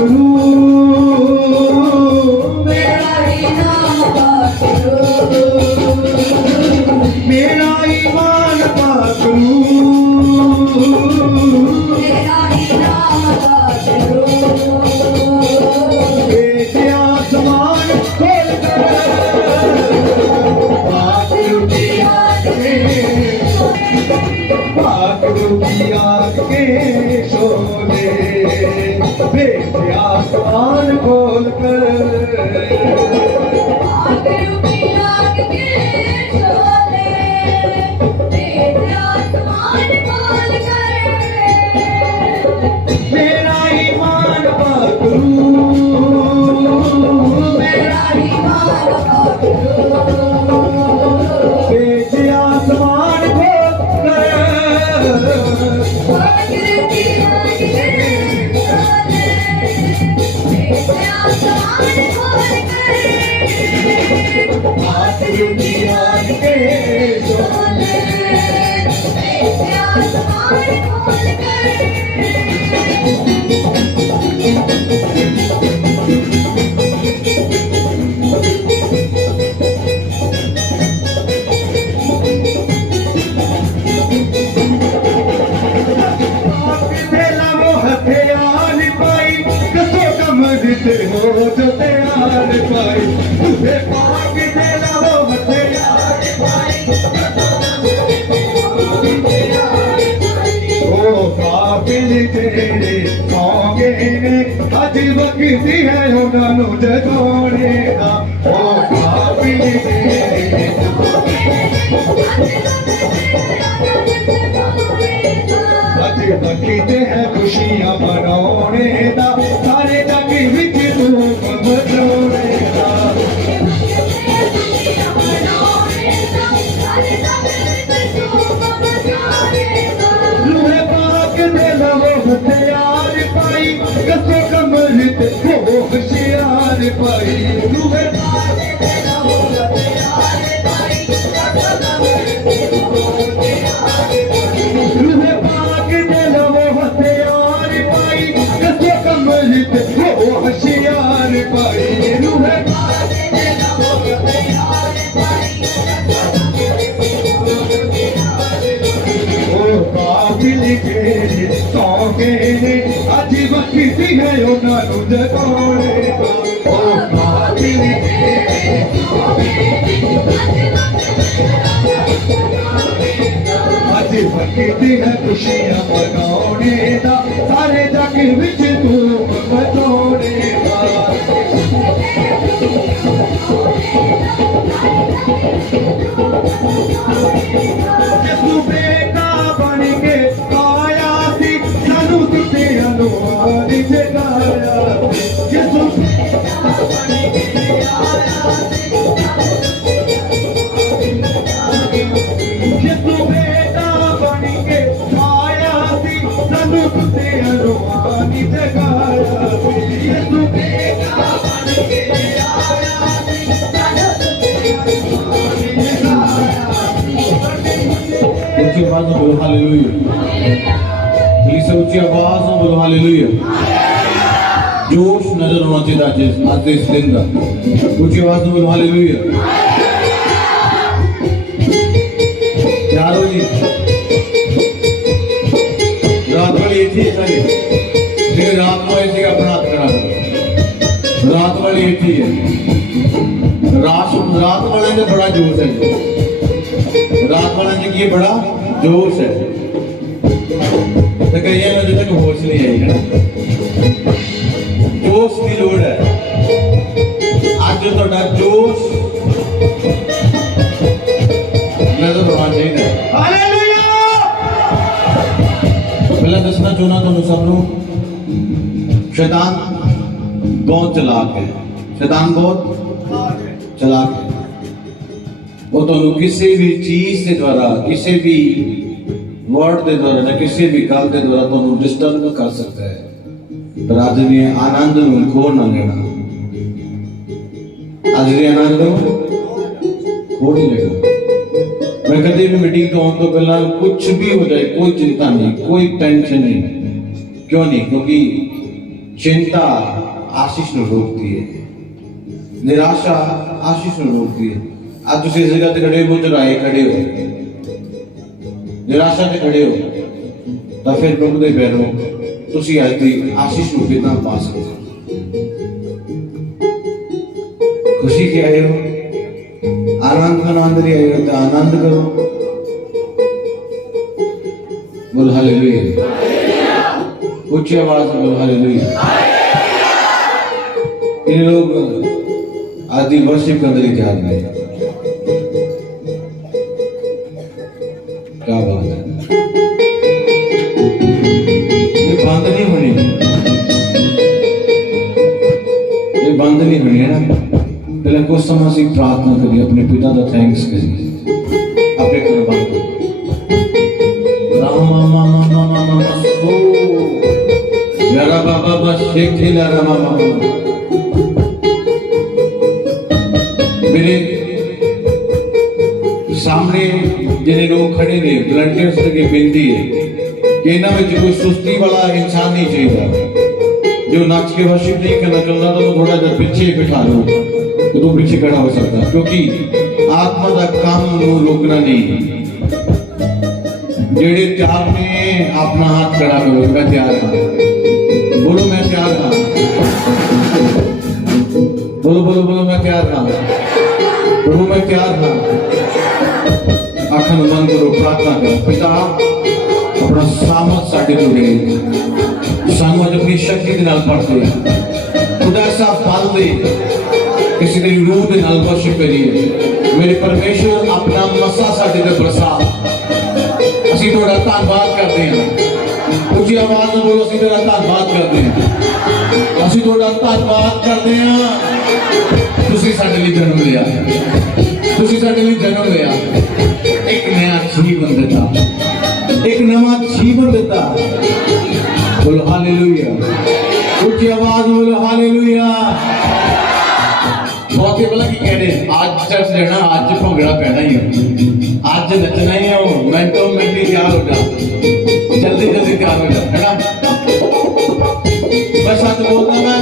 पाकरू मेरा ही नाम पाकरू मेरा ईमान पाकरू मेरा ही नाम पाकरू बेटे आसमान खोल कर पाकरू की आग पाकरू की आग के शोले बेटे आसमान खोल कर पाकरू की आग के शोले तेरे आसमान खोल कर मेरा ईमान पाकरू मेरा ही नाम पाकरू बेटे आसमान खोल कर पाकरू की आग के शोले तेरे आसमान खोल कर पाकरू की आग के शोले तेरे आसमान खोल कर वो हथियार पाई कसो कमर से हो जो तैयार पाई तुझे पाक देला वो हथियार ओ काबिल तेरे सौगे ने अज वक्ती है उन्होंने जगाने दा ओ काबिल तेरे अज वक्ती है खुशियां मनाने दा सारे जग विच तू मनाने दा लूहे पाक दे लवो हथियार पाई कसो कमर ते हो होशियार पाई लूहे पाक दे लवो हथियार पाई कसो कमर ते हो होशियार पाई लूहे पाक दे लवो हथियार पाई कसो कमर ते हो होशियार पाई लूहे पाक दे लवो हथियार पाई ओ काबिल तेरे सौगे ने अज वक्ती है उन्होंने जगाने दा ओ काबिल तेरे अज वक्ती है खुशियां मनाने दा सारे जग विच तू मनाने दा तू बेटा बन के आया सी सानू तुझे अनुमान जगाया यसू बेटा बन के आया यसू बेटा बन के आया सी सानू तुझे अनुमान जगाया यसू बेटा बन के आया सी सानू तुझे अनुमान जगाया ऊंची आवाज में बोलो हालेलुया। जल्दी से ऊंची आवाज में बोलो हालेलुया। जोश नजर होना चाहिए आज इस दिन का। ऊंची आवाज में बोलो हालेलुया। यारो जी रात वाली थी सारी फिर रात को ऐसे अपना हाथ करा दो। रात वाली थी रात वाले ने बड़ा जोश है। रात वाला जी की बड़ा जोश है तो कई अजे तक होश नहीं आई है जोश की लोड़ है अज थोड़ा जोश नजर आना चाहिए पहले दसना चाहना तुहानू सबनू शैतान बहुत चलाक है शैतान बहुत चलाक है वो तो किसी भी चीज के द्वारा किसी भी वर्ड के द्वारा या किसी भी गल के द्वारा तो डिस्टर्ब कर सकता है पर आज ने आनंद नूं खो ना लेना आज के आनंद खो नहीं लेना मैं कभी भी मीटिंग तो आने तो पहला कुछ भी हो जाए कोई चिंता नहीं कोई टेंशन नहीं क्यों नहीं क्योंकि चिंता आशीष ਨੂੰ ਰੋਕਦੀ ਹੈ, निराशा आशीष ਨੂੰ ਰੋਕਦੀ ਹੈ। आज तुम इस जगह ते खड़े हो, चुराए खड़े हो, निराशा ते खड़े हो, तो फिर प्रभु दे पैरों तुसी आज दी आशीष ਨੂੰ कितना पा सकते हो। खुशी के आए हो, आनंद मनाने लिए आए हो, तो आनंद करो। बोल हालेलुया, ऊंची आवाज में बोल हालेलुया। इन लोग आदि वर्शिप के अंदर ही ध्यान में, क्या बात है, ये बंद नहीं होनी, ये बंद नहीं होनी है ना। पहले कुछ समय से प्रार्थना करिए, अपने पिता का थैंक्स करिए, अपने कुर्बान रामा मामा मामा मामा सो यारा बाबा बस शेख थे यारा मामा मामा। मेरे सामने जिन्हें लोग खड़े ने वॉलंटियर्स की बेनती है कि इन्हों में कोई सुस्ती वाला इंसान नहीं चाहिए। जो नाच के वर्शिप नहीं करना चाहता तो थोड़ा जरा पीछे बिठा लो, तो तू पीछे खड़ा हो सकता, क्योंकि आत्मा का काम रोकना नहीं। जेड़े तैयार ने अपना हाथ खड़ा करो, मैं तैयार हाँ, बोलो मैं तैयार हाँ, बोलो बोलो बोलो मैं तैयार हाँ, प्रभु मैं तैयार हाँ। आंखों बंद करो, प्रार्थना करो। पिता अपना सामर्थ साडे तो दे, सानू अज अपनी शक्ति के नाल भर दे, खुदा ऐसा फल दे, किसी तेरी रूह के नाल वर्शिप करिए। मेरे परमेश्वर अपना मसा साडे ते बरसा, ਅਸੀਂ ਤੁਹਾਡਾ ਧੰਨਵਾਦ ਕਰਦੇ ਹਾਂ। ਉੱਚੀ ਆਵਾਜ਼ ਨਾਲ ਬੋਲੋ, ਅਸੀਂ ਤੇਰਾ ਧੰਨਵਾਦ ਕਰਦੇ ਹਾਂ, ਅਸੀਂ ਤੁਹਾਡਾ ਧੰਨਵਾਦ ਕਰਦੇ ਹਾਂ। ਤੁਸੀਂ ਸਾਡੇ ਲਈ ਜਨਮ ਲਿਆ, ਤੁਸੀਂ ਸਾਡੇ ਲਈ ਜਨਮ ਲਿਆ, ਇੱਕ ਨਵਾਂ ਜੀਵਨ ਦਿੱਤਾ, ਇੱਕ ਨਵਾਂ ਜੀਵਨ ਦਿੱਤਾ। ਬੋਲੋ ਹਾਲੇਲੂਇਆ, ਉੱਚੀ ਆਵਾਜ਼ ਬੋਲੋ ਹਾਲੇਲੂਇਆ। ਬਹੁਤੇ ਭਲਾ ਕੀ ਕਹਿੰਦੇ, ਅੱਜ ਚਰਚ ਜਾਣਾ, ਅੱਜ ਭੰਗੜਾ ਪੈਣਾ ਹੀ ਹੈ, आज नचना ही है, मिनटों मिनट ही तैयार हो जा, जल्दी जल्दी तैयार हो जा, है ना। मैं सच बोलता, मैं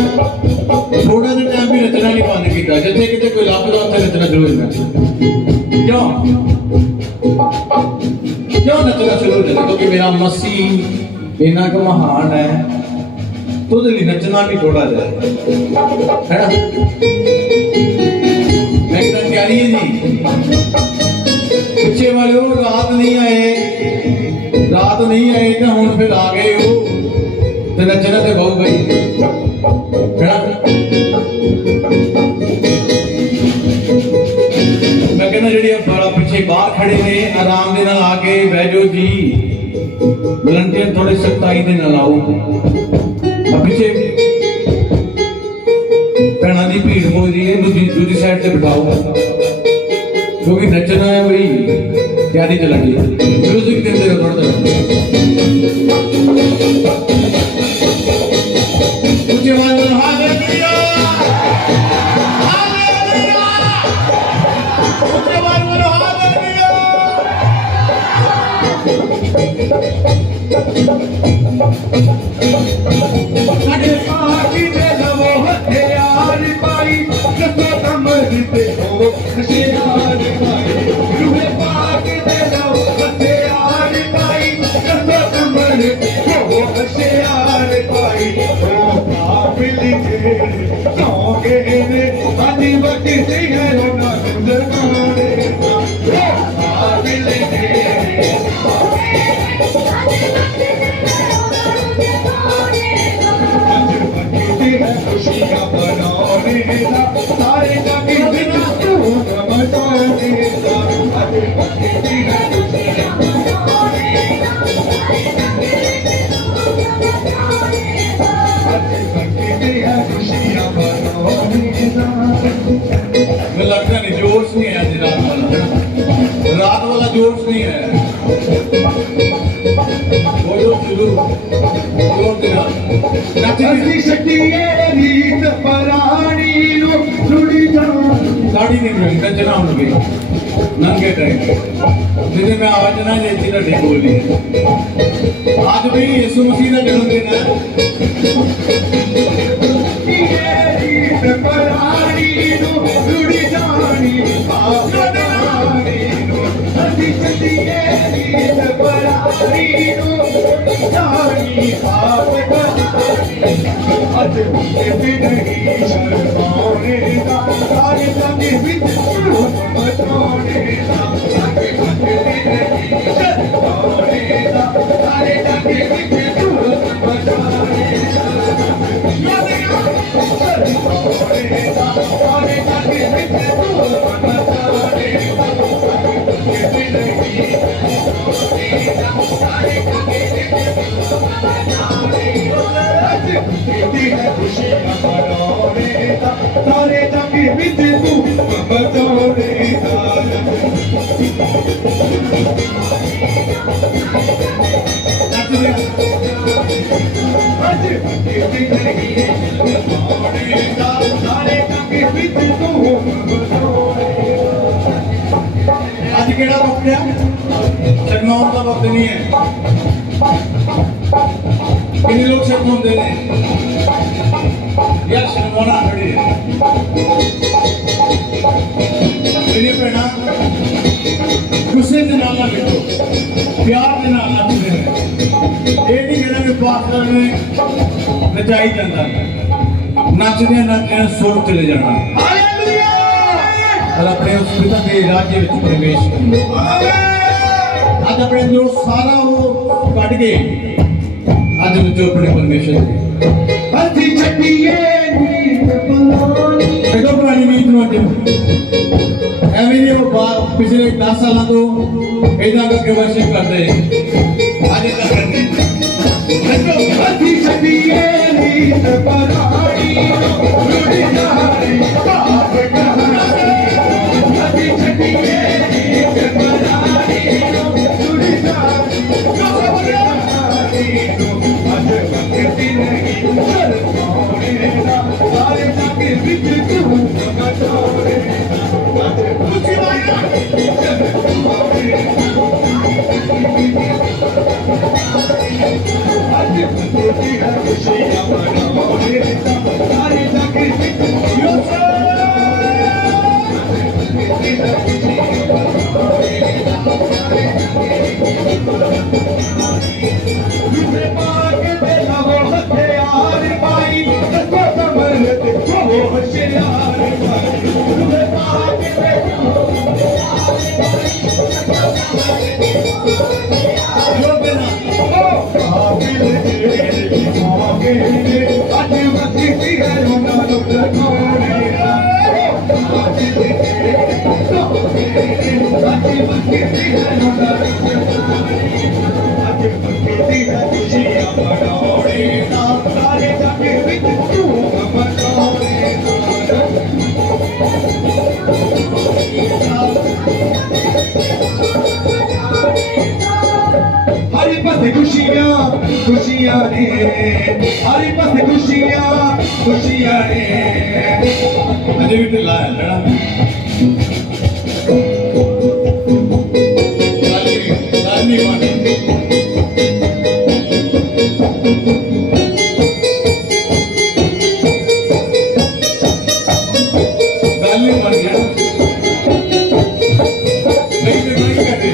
थोड़ा सा टाइम भी नचना नहीं बंद किया, जिथे कितने कोई लगता उत्थे नचना शुरू हो जाता। क्यों नचना शुरू हो जाता? क्योंकि मेरा मसीह इन्ना का महान है, तो नचना भी थोड़ा जाए, है ना। मैं एकदम तैयारी है जी, पिछे वाले हो रात नहीं आए, रात नहीं आए तो हुण फिर आ गए हो, तो नचना तो बहुत भाई, है ना। मैं कहना जी बड़ा पिछे बाहर खड़े ने, आराम के नाल आके बह जाओ जी, वॉलंटियर थोड़े सख्ताई के नाल आओ। पिछे भैणों की भीड़ हो रही है, दूसरी साइड से बिठाओ, क्योंकि नचना है वही तैयारी चलानी है। म्यूजिक देते हो थोड़ा सा, ऊंची आवाज में हालेलुया, हालेलुया, ऊंची आवाज में हालेलुया। अरे आकी दे लवो हथियार पाई, कसो कमर पे हो हथियार पाई, रूहे पाक दे लवो हथियार पाई, कसो कमर पे हो हथियार पाई। ओ काबिल के सौगे ने आदि वक्त से है ना जगाने, ओ काबिल के खुशियाँ बनाने का, सारे जग बिना तू मचाने का, अरे बकती है खुशियाँ बनाने का, अरे बकती है खुशियाँ बनाने का। मुझे लगता नहीं जोश नहीं है आज रात वाला जोश नहीं है, वो जो शुरू नचनी शक्ति ये रीत परानी लो जुड़ी जान, साड़ी नहीं मिली नचना उनके नंगे टाइम जिसे मैं आवाज ना देती ना ठीक बोली। आज भी यीशु मसीह का जन्मदिन है, जानी बात कहानी अज भी नहीं शर्माने दा सारे जाने विच मचाने दा आगे बढ़ते नहीं शर्माने दा सारे जाने विच मचाने दा शर्माने दा सारे जाने विच मचाने सारे जाके बिच तू बतौरे आज केड़ा वक्त है शर्माउन का वक्त नहीं है किन्ने लोग शर्माते हैं यार शर्माना खड़े मेरी भैना गुस्से के नाल ना लिखो प्यार के नाल ना लिखो ये नहीं कहना कि पास्टर ने नचाई जाता नचदे नचदे सुर चले जाना और अपने उस पिता के राज्य में प्रवेश करना आज अपने जो सारा वो कट के आज जो अपने परमेश्वर अति छटिए देखो पुरानी नीत नो एवं वो बात पिछले 10 साल तो ऐसा करके वर्शिप करते आज ऐसा करते देखो अति छटिए नीत बनाई रुड़ी नारी बाप कहानी अति छटिए नीत बनाई रुड़ी नारी बाप कहानी आज करती नहीं शर्माने दा सारे जाके बिच तू मचाने आज कुछ वाया आज होती है खुशियां मनाने दा सारे जाके बिच यो हरी पथ खुशियां खुशियां ने हरी पथ खुशियां खुशियां ने अजय भी ढिला है लड़ा गाली माने गाली मर गया नहीं तो नहीं करते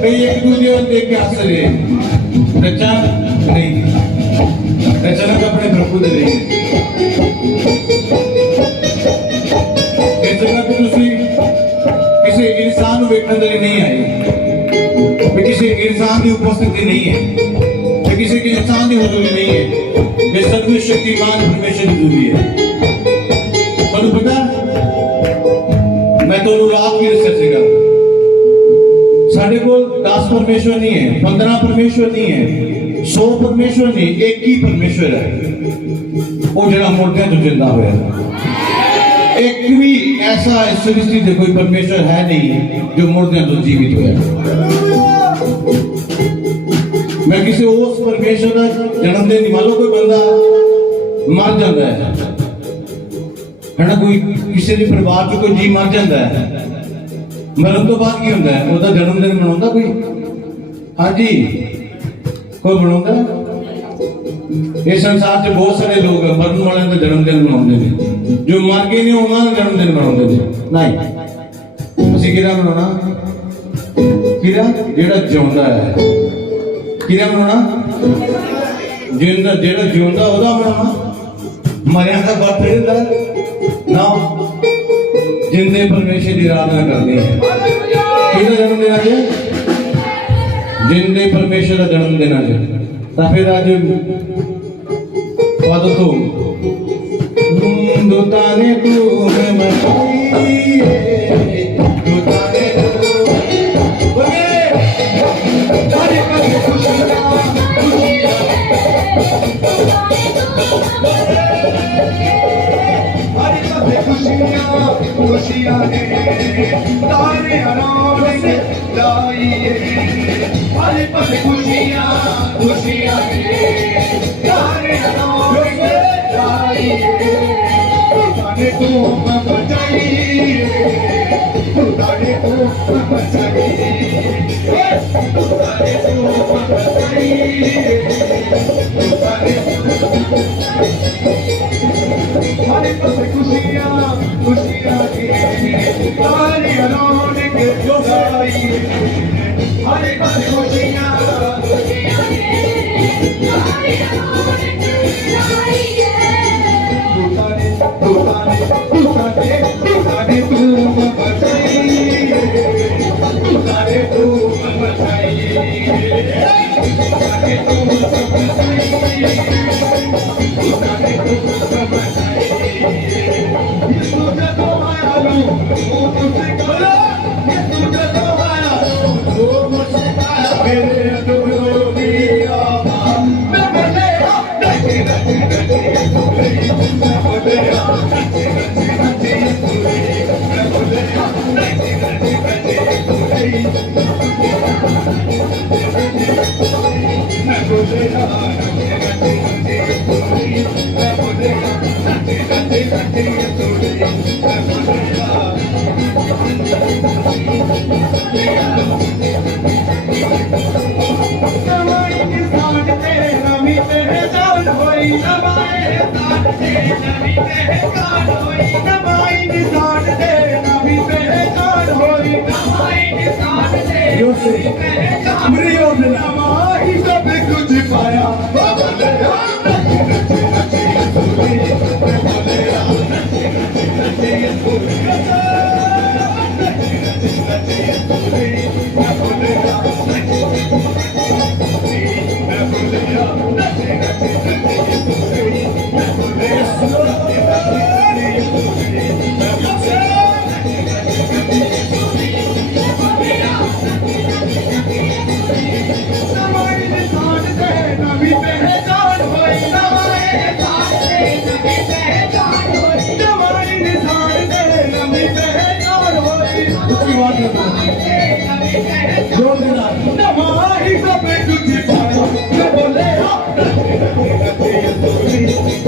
नहीं एक दूसरे को देख के हंस रहे बच्चा नहीं अचानक अपने प्रभु दे रही इस जगह पे तुसी किसी इंसान को देखने के लिए नहीं आए किसी इंसान की उपस्थिति नहीं है किसी के इंसान की हुजूरी नहीं है ये सर्वशक्तिमान परमेश्वर की हुजूरी है ਤੁਹਾਨੂੰ पता मैं तो रात की रिसर्च करूंगा साढ़े को 10 परमेश्वर नहीं है 15 परमेश्वर नहीं है 100 परमेश्वर नहीं एक ही परमेश्वर है वो जरा मुर्दे तो जिंदा हुआ एक भी ऐसा इस सृष्टि से कोई परमेश्वर है नहीं जो मुर्दे तो जीवित हुआ मैं किसी उस परमेश्वर का जन्मदिन मान लो कोई बंदा मर जाता है ना कोई किसी के परिवार चो कोई जी मर जाता है मरण तो बाद की होता है उसका जन्मदिन मनाता कोई हाँ जी कोई मनाता इस संसार से बहुत सारे लोग मरण वाले का जन्मदिन मनाते हैं जो मर गए नहीं उन्होंने जन्मदिन मनाते हैं नहीं असं कि मनाना ਕਿਹੜਾ ਜਿਹੜਾ ਜਿਉਂਦਾ ਹੈ ਕਿਹੜਾ ਮਨਾਉਣਾ ਜਿੰਦਾ ਜਿਹੜਾ ਜਿਉਂਦਾ ਉਹਦਾ ਮਨਾਉਣਾ ਮਰਿਆ ਦਾ ਬਰਥਡੇ ਦਾ ਨਾ ਜਿੰਦੇ ਪਰਮੇਸ਼ਰ ਦੀ ਆਰਾਧਨਾ ਕਰਦੇ ਹੈ ਕਿਹਦਾ ਜਨਮ ਦਿਨ ਹੈ ਜਿੰਦੇ ਪਰਮੇਸ਼ਰ ਦਾ ਜਨਮ ਦਿਨ ਹੈ ਤਾਂ ਫਿਰ ਅੱਜ ਵਾਦੋ ਤੋਂ ਦੁਤਾਨੇ ਤੂੰ ਮੈਂ ਮਨਾਈ ਦੁਤਾਨੇ खुशियाँ ने तारे अनार के लाइए हर पल खुशियाँ खुशियाँ ने तारे अनार के लाइए तारे को बचाइए तारे को बचाइए तारे को बचाइए हमारे पास खुशियाँ खुशियाँ तारे अनार के लाइए हमारे पास खुशियाँ खुशियाँ तारे अनार के लाइए तुताने तुताने तुताने तुताने तुम बचाइए तुताने तुम बचाइए तुताने तुम बचाइए तुताने तुम बचाइए ये तुझे तो आया लूं वो तुझे करो ये तुझे तो आया लूं वो मुझसे आया मेरे डोली आवा मैं बोले नची नची नची तुझे मैं बोले नची नची नची तुझे मैं बोले नची नची नची तुझे मैं बोले नची नची तुझे मैं बोले नची नची नची तुझे मैं बोले नवाई की सांड ते नवी पहचान होई नवाई सांड ते नवी पहचान होई नवाई की सांड ते नवी पहचान होई नवाई की सांड ते नवी पहचान मरियो ने नवाई सब कुछ पाया ओ बोले नची नची नची तुझे मैं बोले नची नची नची तुझे नची नची नची तुझे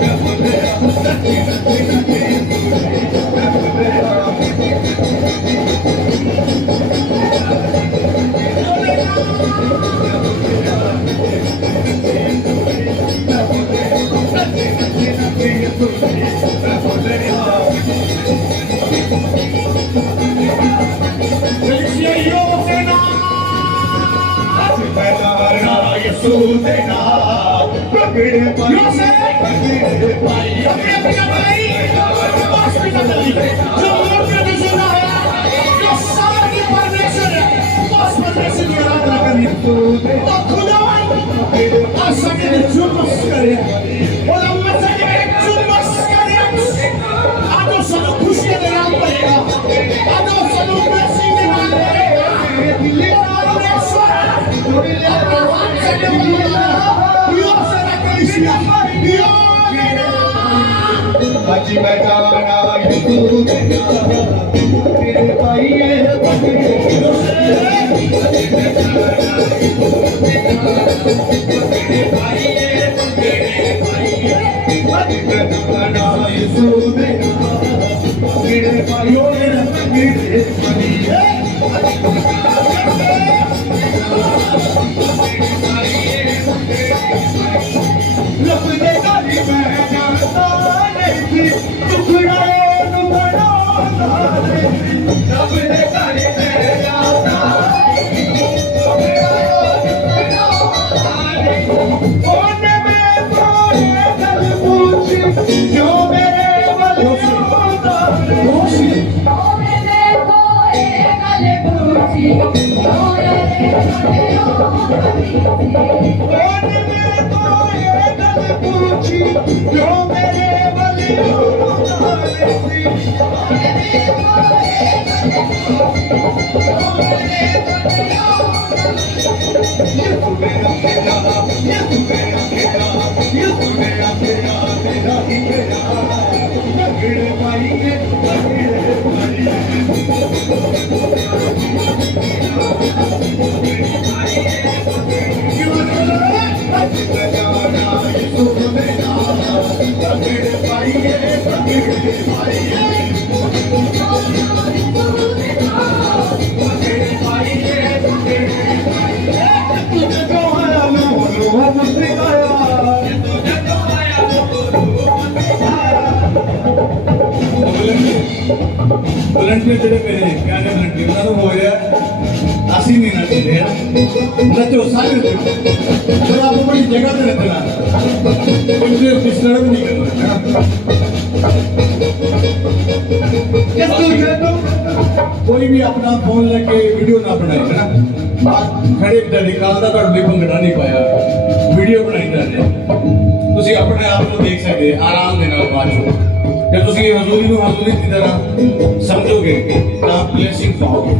मैं बोले आज बैठाना तू तेरे भाई टुकड़ा ओने में तो ये गल पूछी क्यों मेरे वालियों रोशी ओने में कोई गल पूछी क्यों मेरे वालियों ओने में तो ये गल पूछी क्यों मेरे वालियों वॉलंटियर ਜਿਹੜੇ ਮੇਰੇ ਪਿਆਰੇ ਵਲੰਟੀਅਰ ਉਹਨਾਂ ਨੂੰ ਹੋ ਰਿਹਾ ਅਸੀਂ ਨਹੀਂ ਨੱਚਦੇ ਆ ਨੱਚੋ ਸਾਰੇ ਨੱਚੋ ਜਦੋਂ ਆਪ ਬੜੀ ਜਗ੍ਹਾ ਤੇ ਨੱਚਣਾ ਕੁਝ ਡਿਸਟਰਬ ਨਹੀਂ ਕਰਨਾ कोई भी अपना फोन लेके वीडियो ना बनाए है ना खड़े बेचारे काल का ਤੁਹਾਡੇ ਭੰਗੜਾ ਨਹੀਂ ਪਾਇਆ ਵੀਡੀਓ ਬਣਾਈ ਜਾ ਰਹੇ ਤੁਸੀਂ ਆਪਣੇ ਆਪ ਨੂੰ ਦੇਖ ਸਕਦੇ ਆਰਾਮ ਦੇ ਨਾਲ ਬਾਅਦ ਜੇ ਤੁਸੀਂ ਹਜ਼ੂਰੀ ਨੂੰ ਹਜ਼ੂਰੀ ਦੀ ਤਰ੍ਹਾਂ ਸਮਝੋਗੇ ਤਾਂ ਬਲੇਸਿੰਗ ਪਾਓਗੇ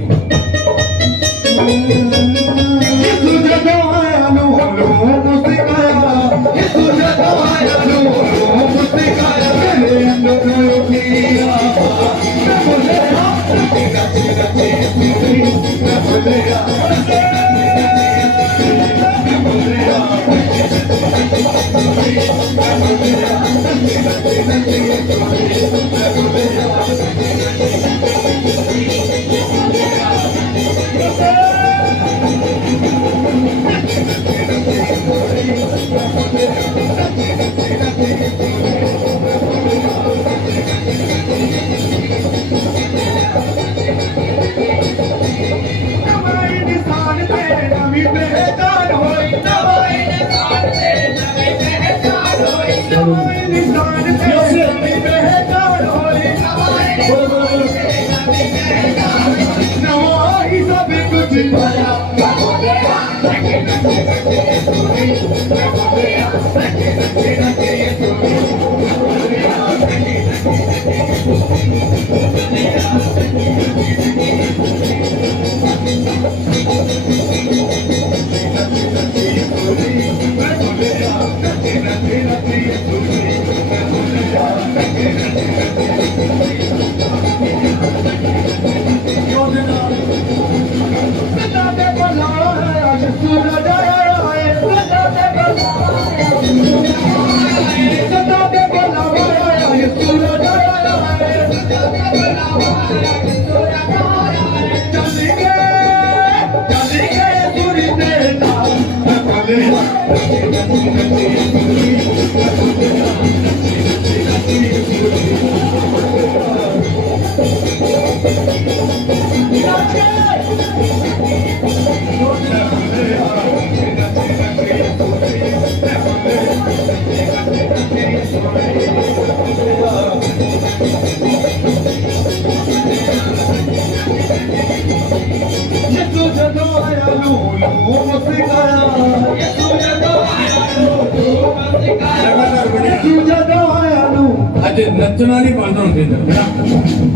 ਅੱਜ ਨੱਚਣਾ ਨਹੀਂ ਬੰਦ ਹੋਣ ਦਿੰਦਾ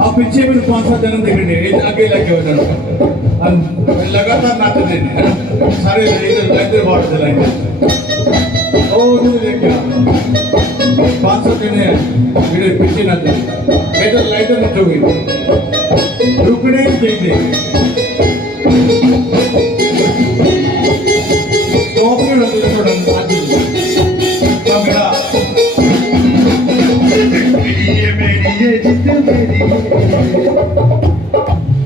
ਆ ਪਿੱਛੇ ਮੈਨੂੰ 5-7 ਦਿਨ ਦੇਖਣੇ ਇਹ ਅੱਗੇ ਲੱਗੇ ਹੋ ਜਾਣ ਲਗਾਤਾਰ ਨੱਚਦੇ ਨੇ ਸਾਰੇ ਇੱਧਰ ਵਾਰਡ ਦੇ ਲਾਈਨ ਉਹ ਨੂੰ ਦੇਖਿਆ 5-7 ਦਿਨ ਹੈ ਜਿਹੜੇ ਪਿੱਛੇ ਨੱਚਦੇ ਇੱਧਰ ਲਾਈਨ ਨੱਚੋਗੇ ਰੁਕਣੇ ਨਹੀਂ ਚਾਹੀਦੇ ਸਟਾਪ ਨਹੀਂ ਹੋਣਾ ਤੁਹਾਡਾ ਅੱਜ ਭੰਗੜਾ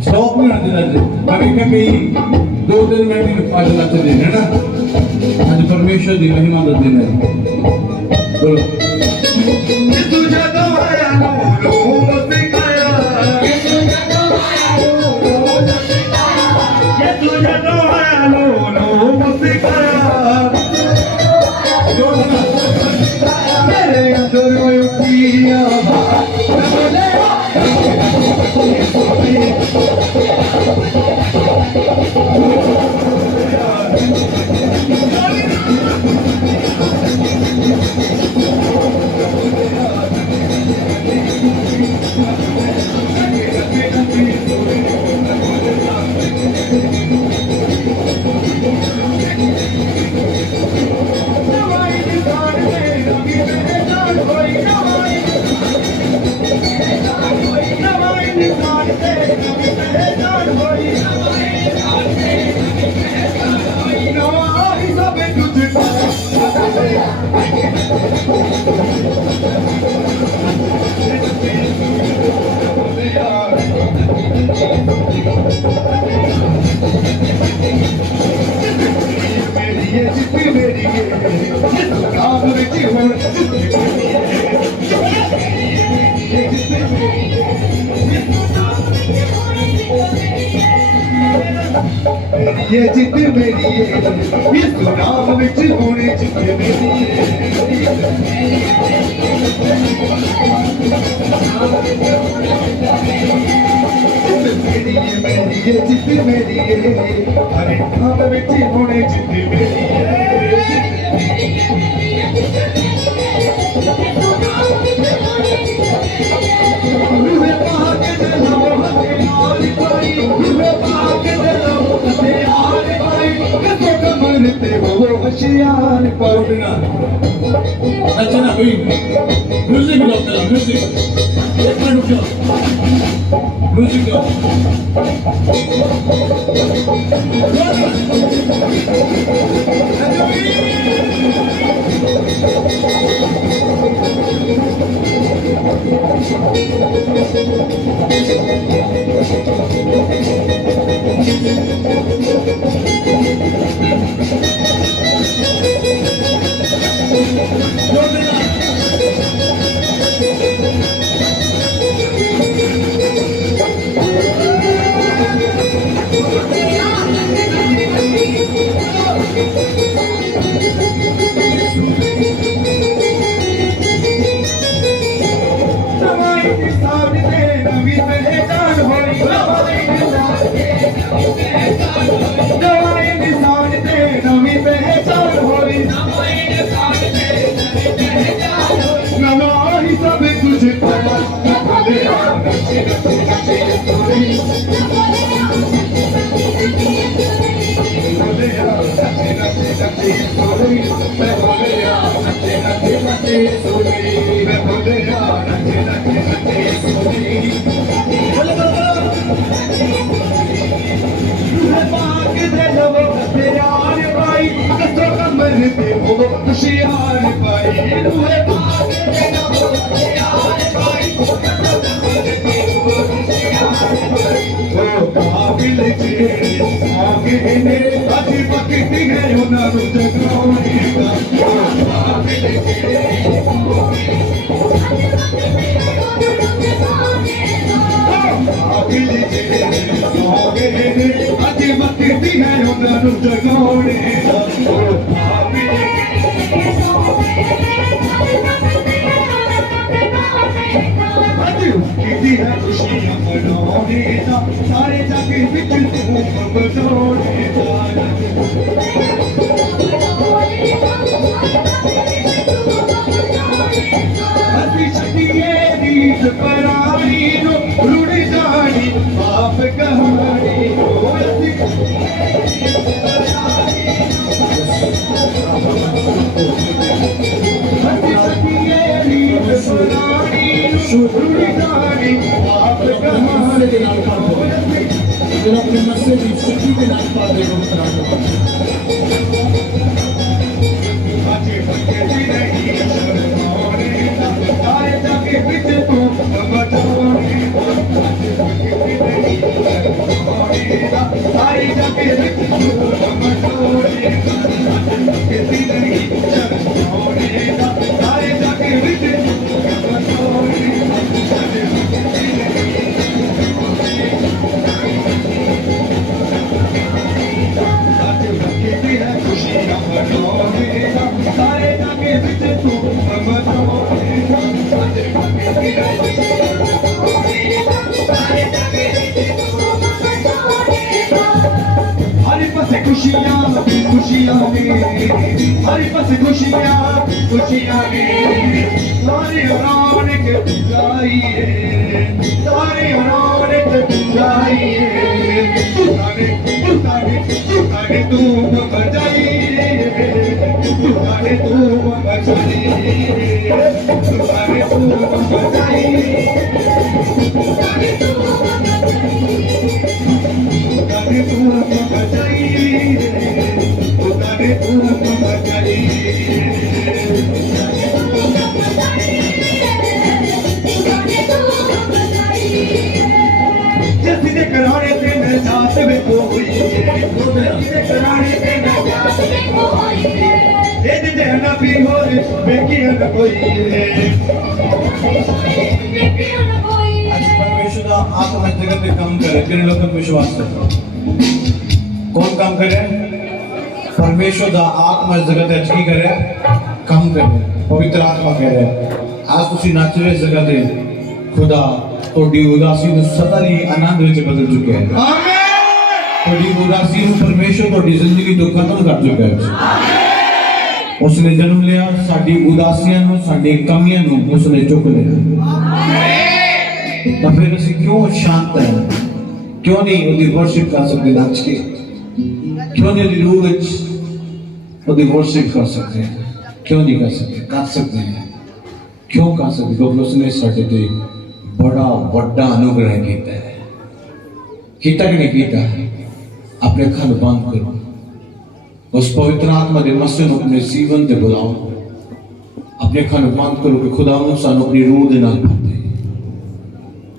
स्टॉप नहीं होना चाहिए अभी क्या कहीं 2 दिन में भी आज नच दिन है ना आज परमेश्वर की महिमा का दिन है बोलो ये जित मेरी है इस नाम विच होने जित मेरी मेरी ये जित मेरी है हर नाम विच होने जित मेरी रूहे पाक दिलो हथियार पाई रूहे पाक दिलो हथियार पाई कसो कमरते हो होशियार पौड़ना रचना हुई म्यूजिक लो करो म्यूजिक एक मिनट रुक जाओ म्यूजिक लो होशियार पाई रूहे पाक दिलो हथियार पाई ओ काबिल जे आगे ने अजी पकती है उन्हां नु जगाउने दा काबिल जे काबिल जे आगे ने अजी पकती है उन्हां नु जगाउने दा किसी है खुशियां मनाने दा सारे जाके विच तू बतौने दा हसी छटिए रीत परानी नो रुड़ जानी बाप कहानी ओ हसी छटिए रीत परानी रुड़ जानी बाप कहानी के नाम पढ़ दो फिर अपने मस्से की सखी के नाम पढ़ दे आजे बच्चे जी नहीं शर्माने दा सारे जाके विच तू बतौने आजे बच्चे जी नहीं शर्माने दा सारे जाके विच तू बतौने आजे बच्चे जी नहीं शर्माने दा सारे जाके विच तू बतौने आजे बच्चे जी नहीं आजे बच्चे जी है खुशियां मनाने दा सारे जाके विच तू बतौने आजे बच्चे जी नहीं सारे जाके विच तू हर पासे खुशियां खुशियां ने हर पासे खुशियां खुशियां ने सारे रौनक जाइए सारे रौनक जाइए तुताने धूम बजाइए तुताने धूम बजाइए तुताने धूम बजाइए तुताने धूम बजाइए तुताने धूम बजाइए नबी होए बेकिया न कोई है आज परमेश्वर का आत्मा जगत में काम करे किन लोगों को विश्वास है कौन काम करे परमेश्वर का आत्मा जगत में की करे काम करे पवित्र आत्मा करे आज तुसी नाचरे जगत में खुदा थोड़ी उदासी तो सदा ही आनंद में बदल चुके हैं आमीन थोड़ी उदासी में परमेश्वर थोड़ी जिंदगी तो खत्म कर चुका है उसने जन्म लिया साड़ी उदासियां नु साड़ी कमियां नु उसने चुक लिया तो फिर ਅਸੀਂ क्यों शांत है क्यों नहीं ਉਹਦੀ worship कर सकते नाच के क्यों नहीं ਉਹਦੀ रूह ਵਿੱਚ ਉਹਦੀ worship कर सकते क्यों नहीं कर सकते हैं क्यों कर सकते क्योंकि उसने ਸਾਡੇ ਤੇ बड़ा ਵੱਡਾ अनुग्रह ਕੀਤਾ है ਕੀਤਾ कि नहीं ਕੀਤਾ अपने अखां बंद करो उस पवित्र आत्मा के मसीह को अपने जीवन से बुलाओ अपने अखां बंद करो कि खुदा सानू अपनी रूह दे नाल भरदे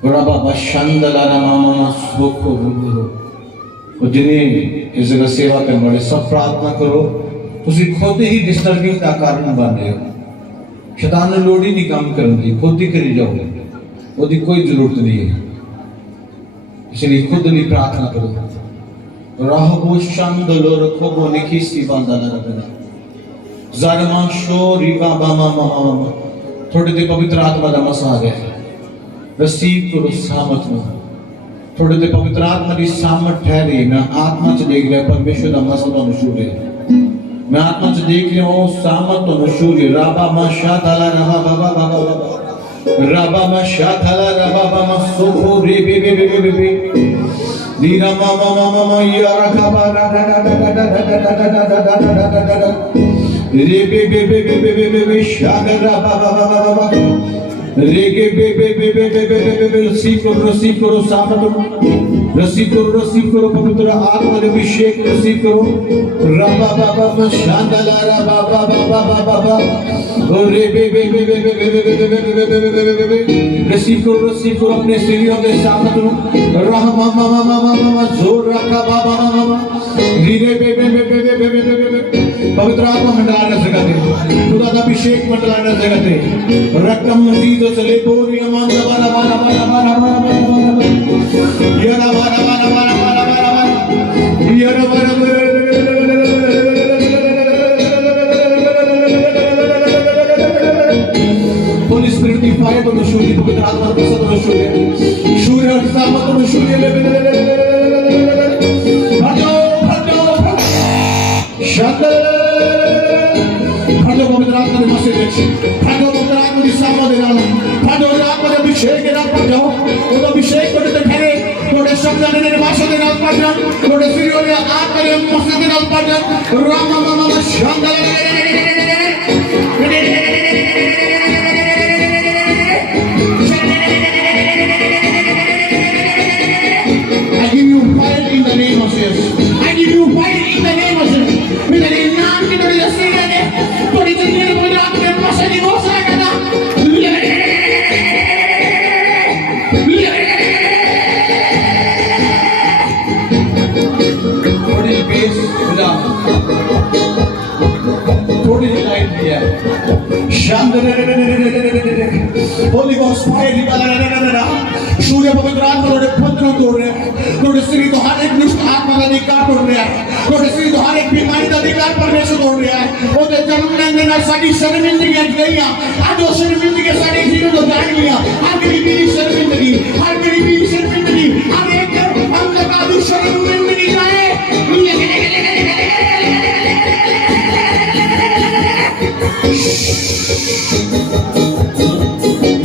रबा बशंदला मामा सुखो रुगो और जिन्हें इस जगह सेवा करने वाले सब प्रार्थना करो तुसी खुद ही डिस्टर्बिंग का कारण बन रहे हो शैतान ने लोड़ ही नहीं काम करने दी खुद ही करी जाओ उसकी कोई जरूरत नहीं है इसलिए खुद नहीं प्रार्थना करो राहबो शंदलो रखोबो निखिसी बांदाला रबना ज़ारमा शो रिवा बामा मामा थोड़े दे पवित्र आत्मा का मसा आ गया रसीद करो सामत में थोड़े दे पवित्र आत्मा की सामत ठहरी मैं आत्मा से देख रहा परमेश्वर का मसा तो नशूर है मैं आत्मा से देख रहा हूँ सामत तो नशूर है राबा माशा ताला रबा बाबा बाबा बाबा राबा माशा ताला रबा बाबा सोहो रे बे बे बे बे बे Dira mama mama mama ya rakaba da da da da da da da da da da da da da re be be be be be be be shagara ba ba ba ba ba re ge be be be be be be be receive करो सामत receive करो पवित्र आत्मा का अभिषेक receive करो रबा बा बा बा शांदला रबा बा बा बा बा बा रे बे बे बे बे बे बे बे बे बे receive करो अपने सीढ़ियों के सामत रहमा मामा मामा मामा जोर रखा बाबा मामा धीरे बे बे बे बे बे बे बे पवित्र आत्मा मंडलाने जगह दे खुदा का अभिषेक मंडलाने जगह दे रकम मजीद चले बोरी अमान दबाना बाना बाना बाना बाना बाना ये ना बाना बाना बाना बाना बाना ये ना बाना Holy Spirit की फायर तो नशूरी पवित्र आत्मा की सद नशूरी शूर और सामत तो नशूरी ले हटो शंदल हटो पवित्र आत्मा के मसीह हटो पवित्र आत्मा की सामत दे नाल हटो आत्मा के अभिषेक के नाल हटो वो अभिषेक करते थे ठहरे थोड़े शब्द ने भाषा के नाल पढ़ना थोड़े सीरियो ने आत्मा के मसीह के नाल पढ़ना राम मामा शंदल Holy Ghost fire सूर्य पवित्र आत्मा थोड़े बंधनों तोड़ रहे हैं थोड़े स्त्री तो हर एक दुष्ट आत्मा का अधिकार तोड़ रहा है थोड़े स्त्री तो हर एक बीमारी का अधिकार परमेश्वर तोड़ रहा है वो तो जन्म लेने ना साड़ी शर्मिंदगी गईया आज वो शर्मिंदगी साड़ी जीवन तो जान लिया हर गरीबी शर्मिंदगी हर एक अंधकार शर्मिंदगी जाए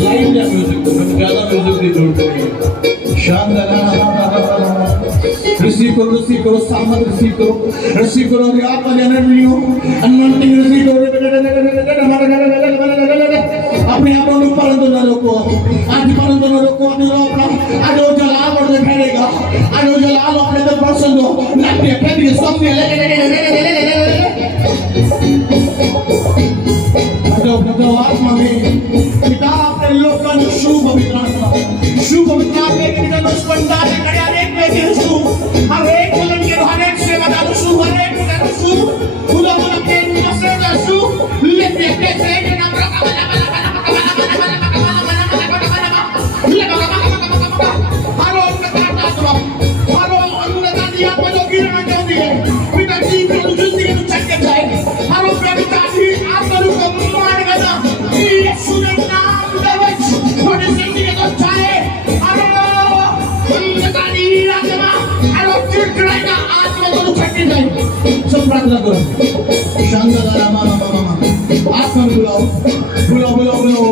लाइव या म्यूजिक तो ज्यादा म्यूजिक की जरूरत नहीं है शानदार रिसीव करो सामत रिसीव करो और आत्मा जाने नहीं हो अनमोल्टिंग रिसीव करो अपने आप को ऊपर तो ना रोको आज पर तो ना रोको अपना आज वो जलाल और दिखाएगा आज वो जलाल अपने तो पर्सन दो नाट्य फेंक सब ले जो आत्मा में पिता अपने लोग का शुभ विचार के कितना स्पंदन करे हर एक में शुभ हर एक बोलन के हर एक से बता शुभ हर एक का शुभ खुदा बोला के मसे का शुभ प्रार्थना करो। शांता मामा मामा आप हम बुलाओ बुलाओ बुलाओ बुलाओ बोलो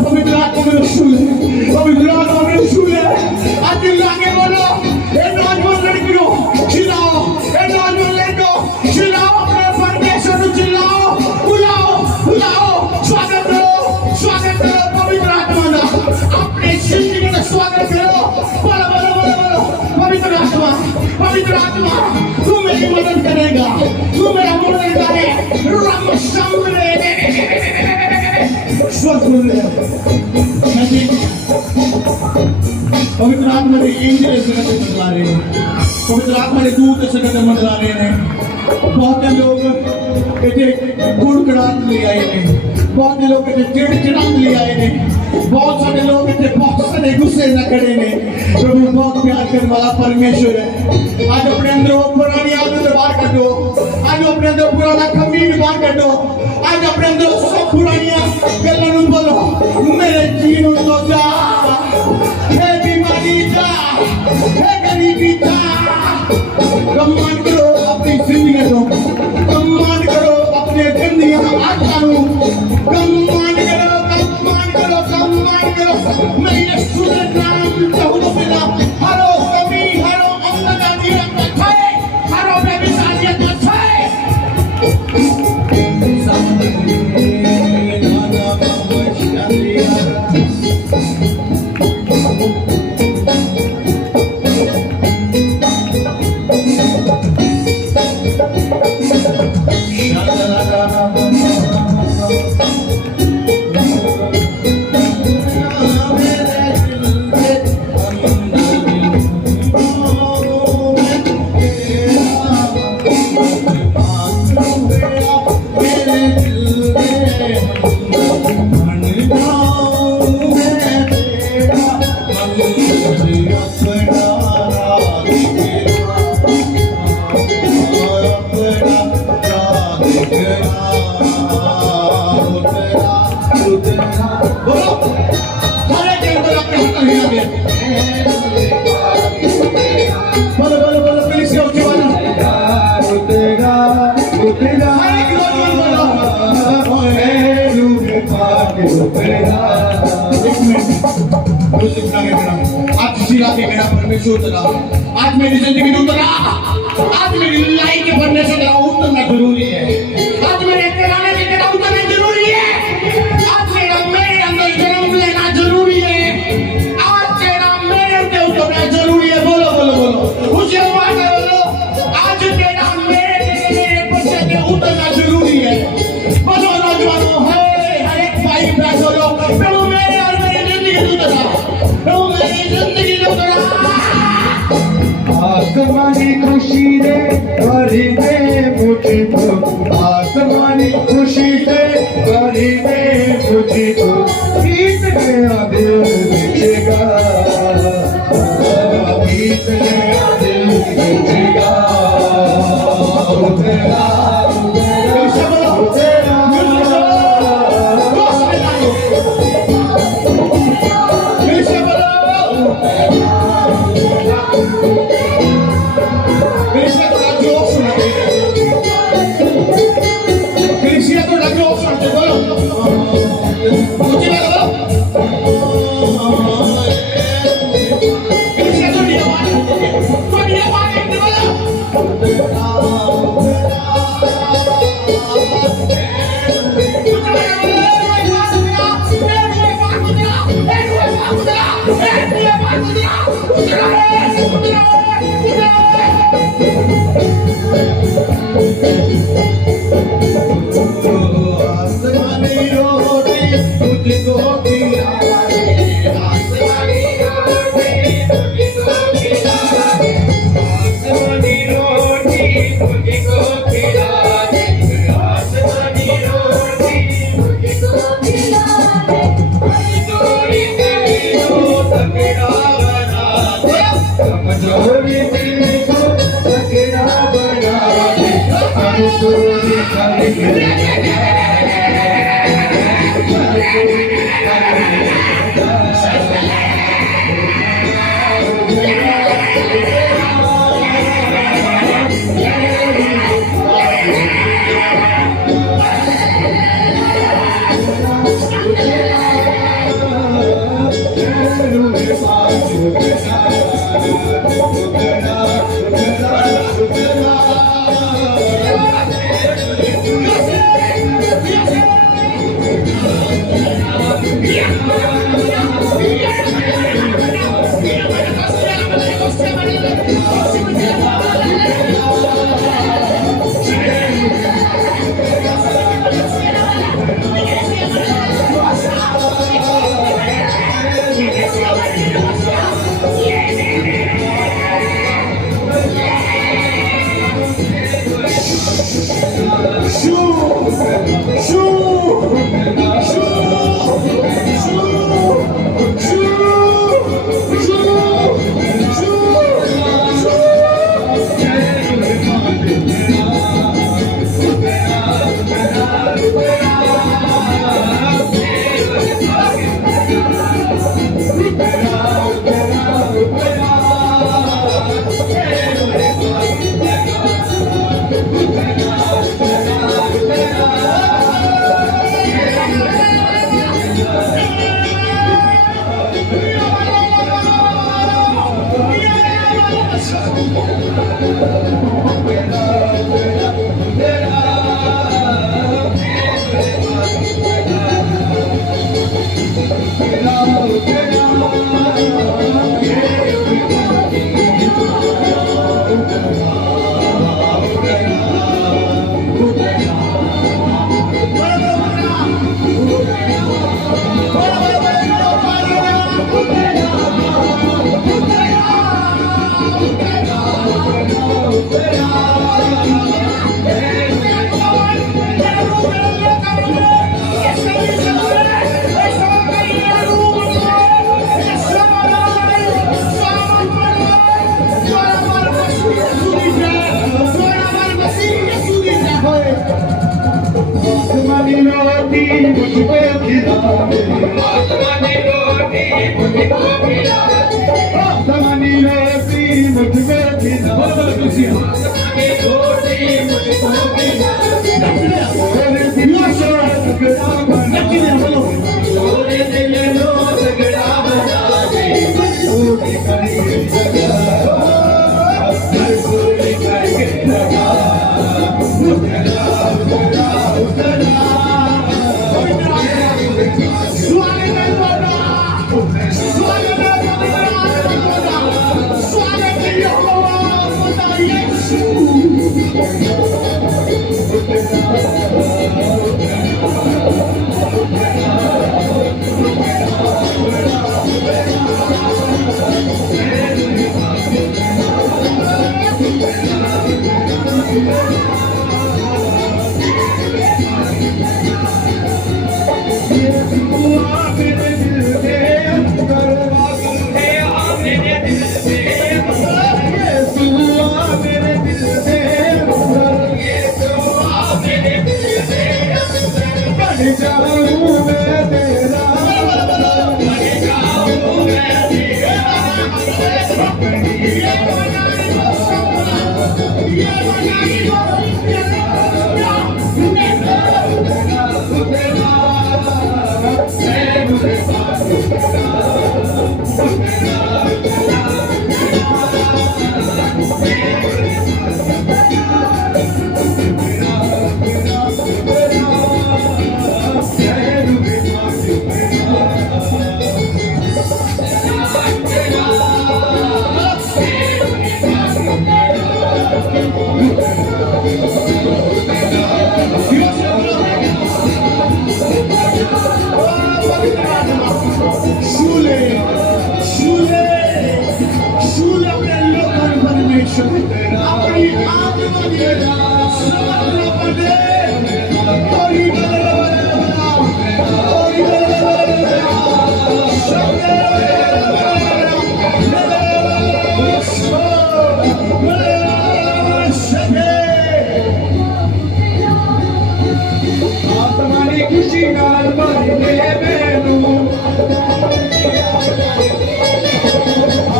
पवित्र आत्मा में रसूल है, पवित्र आत्मा में रसूल है। आज दिन आगे बोलो ए नौजवान लड़कियों चिल्लाओ, ए नौजवान लड़कों चिल्लाओ, अपने परमेश्वर को चिल्लाओ, बुलाओ बुलाओ, स्वागत करो पवित्र आत्मा का, अपने जिंदगी का स्वागत करो। बोलो बोलो बोलो बोलो पवित्र आत्मा तू मेरी मदद करेगा, तू मेरा मदद करे। रम सामने स्वर्ग बोल रहे पवित्र आत्मा ने एंजल से कदम मंडला रहे हैं, पवित्र आत्मा ने दूत से कदम मंडला रहे हैं। बहुत लोग इतने गुड़ कड़ात ले आए हैं, बहुत लोग इतने चिड़चिड़ात ले आए हैं, बहुत सारे लोग इतने बहुत सारे गुस्से न खड़े ने। प्रभु बहुत प्यार करने वाला परमेश्वर है। आज अपने अंदर वो पुरानी आदत बाहर कर दो, आज अपने अंदर पुराना खमीर बाहर कर दो, आज अपने अंदर सब पुरानियां गल्लां बोलो मेरे जीवन तो जा, हे बीमारी जा, हे गरीबी जा। कमांड करो अपनी जिंदगी को, कमांड करो अपने गंदी आत्माओं, कमांड करो कमांड करो कमांड करो। मैं यीशु के नाम में कहूँ बिना हरो कमी हरो अमदानी रखते हरो बेविचारियत रखते आज मेरी जिंदगी में उतरा, आज मेरी लाइफ के बनने से उतरना जरूरी है, आज मेरे ठिकाने की तरह उतरना जरूरी है, आज मेरे अंदर जन्म लेना जरूरी है, आज तेरा मेरे अंदर उतरना जरूरी है। बोलो बोलो बोलो उसे आवाज बोलो, आज तेरा मेरे बच्चे पे उतरना जरूरी है। बोलो नौजवानों, हर एक भाई बहनों बोलो प्रभु मेरे और मेरी जिंदगी में उतरा, प्रभु मेरी जिंदगी में उतरा। आसमानी खुशी दे भरी दे मुझको, आसमानी खुशी से भरी दे मुझको, गीत नया दिल मिलेगा, गीत नया दिल मिलेगा। तेरा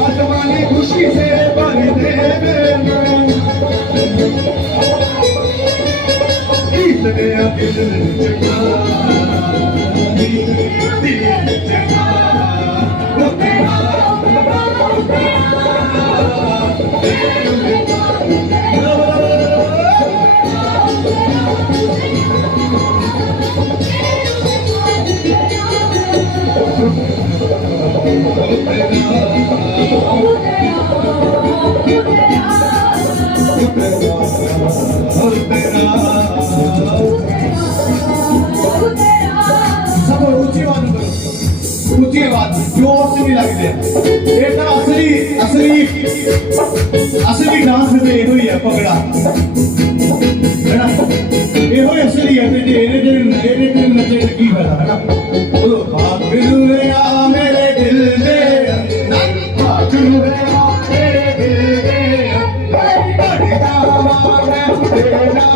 आत्मा ने खुशी से भर दे तेरे दिल चका दिल चका वो तेरा सब ऊंची आवाज करो ऊंची आवाज जोर से नहीं लगते ये तो असली असली असली डांस में ये ही है पगड़ा है ना ये हो असली है ते ये नचे की फायदा है ना बोलो हाथ मिले आ मेरे दिल दे हाथ मिले आ मेरे दिल दे बड़ी जावा मैं तेरा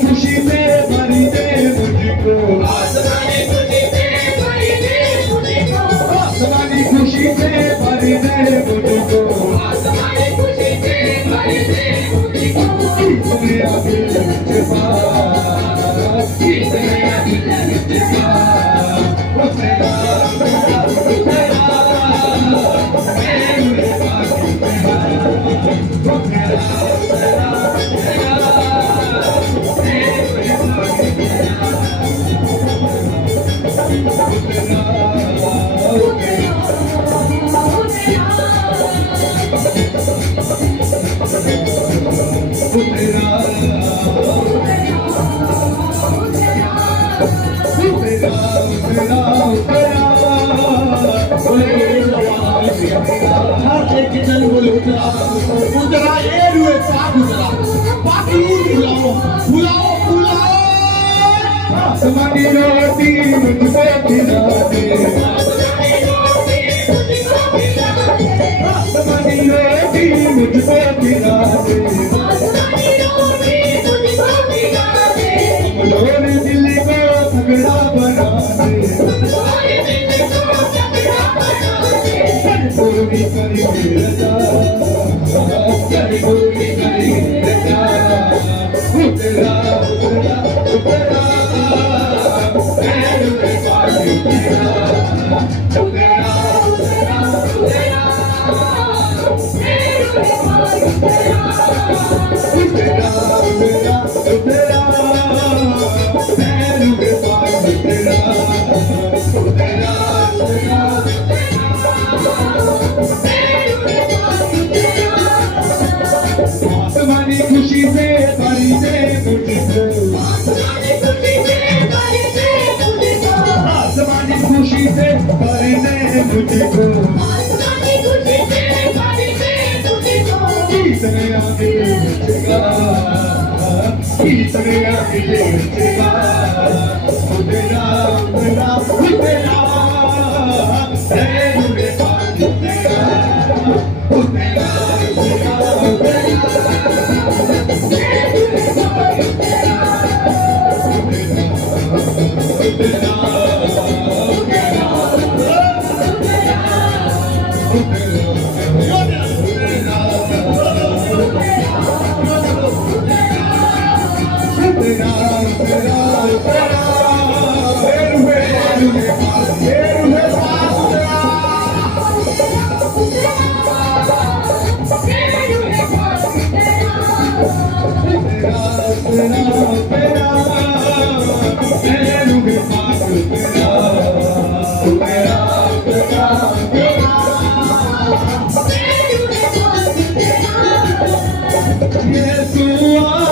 खुशी से भरी दे मुझको आसमानी खुशी से भरी दे मुझको आसमानी खुशी से भरी दे मुझको आसमानी खुशी से भरी दे मुझको मेरा दिल छुपा मेरा दिल छुपा वो तेरा तेरा मेरे बाकी तेरा वो तेरा आसमानी रोटी मुझको खिला दे आसमानी रोटी मुझको खिला दे लोर दिल को तगड़ा बना दे पूरी करी रजा पूरी करी रजा तेरा तेरा तेरा मेरे बाकी तेरा तेरा तेरा मेरे बाकी तेरा तेरा तेरा तेरा मेरे बाकी तेरा तेरा तेरा आसमानी खुशी से भरी दे मुझको आसमानी खुशी से भरी दे मुझको आसमानी खुशी से भरी दे मुझको आसमानी खुशी से भरी दे मुझको कितने आगे चला कितने आगे चला तेरा तेरा तेरा मेरे बाकी तेरा तेरा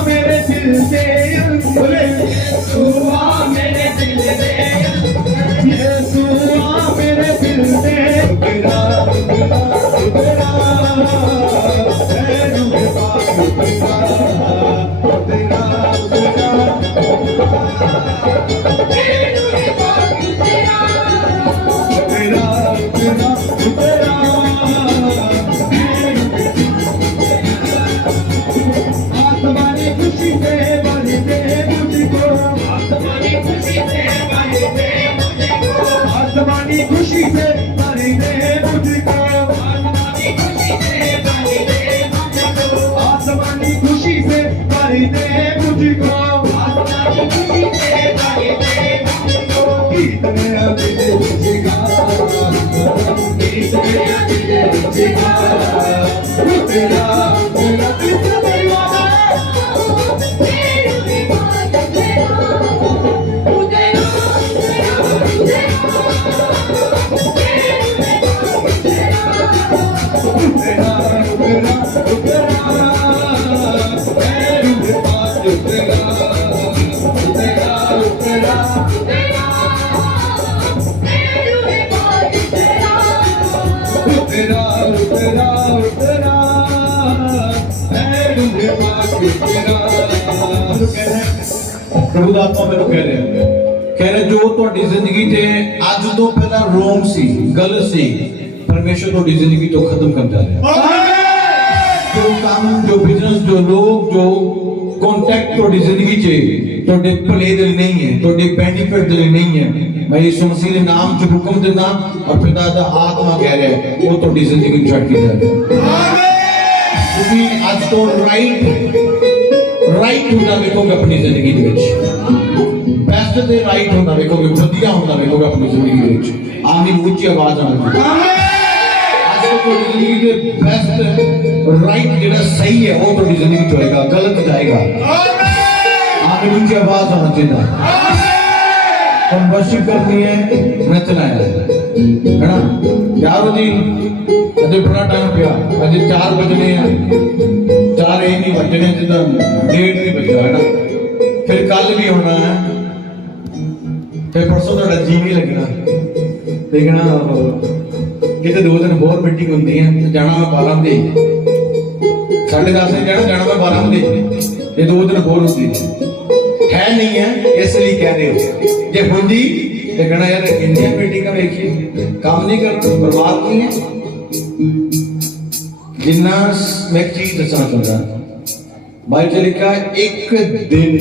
मेरे दिल से मेरे दिल से मेरे दिल से खुशी से भर दे मुझको, आसमानी खुशी से भर दे मुझको, गीत मेरा दिल जिगा, गीत मेरा दिल जिगा, तेरा मेरा दिल दीवाना, तेरा तेरा प्रभु दा आत्मा मैनू कह रहे जो तुहाडी जिंदगी ते अज तो पहला रोंग सी गलत सी परमेश्वर तुहाडी जिंदगी तो खत्म कर जा रहा है। जो काम जो बिजनेस जो लोग जो कॉन्टैक्ट तुहाडी जिंदगी च तुहाडे भले दे नहीं है तुहाडे बेनिफिट दे नहीं है मैं यीशु मसीह के नाम च हुक्म देना और पिता दा आत्मा कह रहा है वो तुहाडी जिंदगी छड्ड के जा रहा है। क्योंकि आज तो राइट होना वेखोगे अपनी जिंदगी दे विच बेस्ट ते राइट होना वेखोगे वधिया होना वेखोगे अपनी जिंदगी दे विच आमीन ऊंची आवाज आवे आज तो कोई जिंदगी दे बेस्ट राइट जेड़ा सही है वो तो जिंदगी च होएगा गलत जाएगा आमीन ऊंची आवाज आना चाहिए हम वर्शिप करनी है नचना है ना यारो जी अजे बड़ा टाइम पिया अजे 4 बजने हैं 4 ए नहीं बजने जिदा 1:30 नहीं बजा है ना फिर कल भी होना है फिर परसों तो जी नहीं लगना देखना कितने 2 दिन होर मीटिंग होती है जाना मैं 12 बजे 10:30 जाना मैं 12 बजे ये 2 दिन होर होती है नहीं है इसलिए कह रहे हो जे होंगी तो कहना यार इंडियन मीटिंग का देखिए काम नहीं करना बर्बाद नहीं है जिन्ना मैं एक चीज दसना चाहता बाइबल च लिखा एक दिन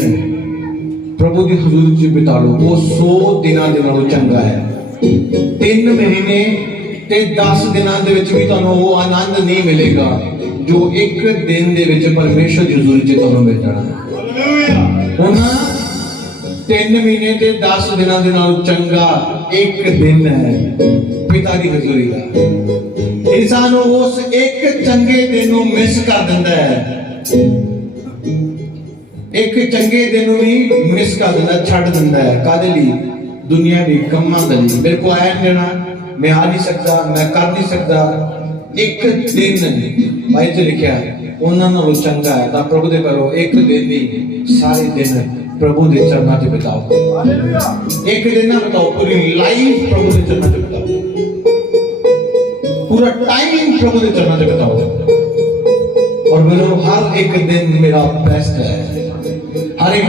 प्रभु की हजूरी च बिता लो वो 100 दिनों के नालों चंगा है 3 महीने ते 10 दिनों के विच भी तुहानू वो आनंद नहीं मिलेगा जो एक दिन दे विच परमेश्वर की हजूरी च तुहानू मिल जाना है। 3 महीने ते 10 दिनों के नालों चंगा एक दिन है पिता की हजूरी का। इंसान उस एक चंगे दिन को मिस कर दिंदा है एक चंगे दिन भी मिस कर दिंदा छड़ दिंदा है कादे लई दुनिया दी कम्मां दे लई मेरे को आया देना मैं आ नहीं सकता मैं कर नहीं सकता एक दिन भाई च लिखा उन्हां नालों चंगा है तां प्रभु दे करो एक दिन नहीं सारे दिन प्रभु दे चरणों च बिताओ एक दिन ना बिताओ पूरी लाइफ प्रभु दे चरणों च बिताओ पूरा टाइम प्रभु के चरणों में बिताओ और बोलो हर एक दिन मेरा बेस्ट है हर एक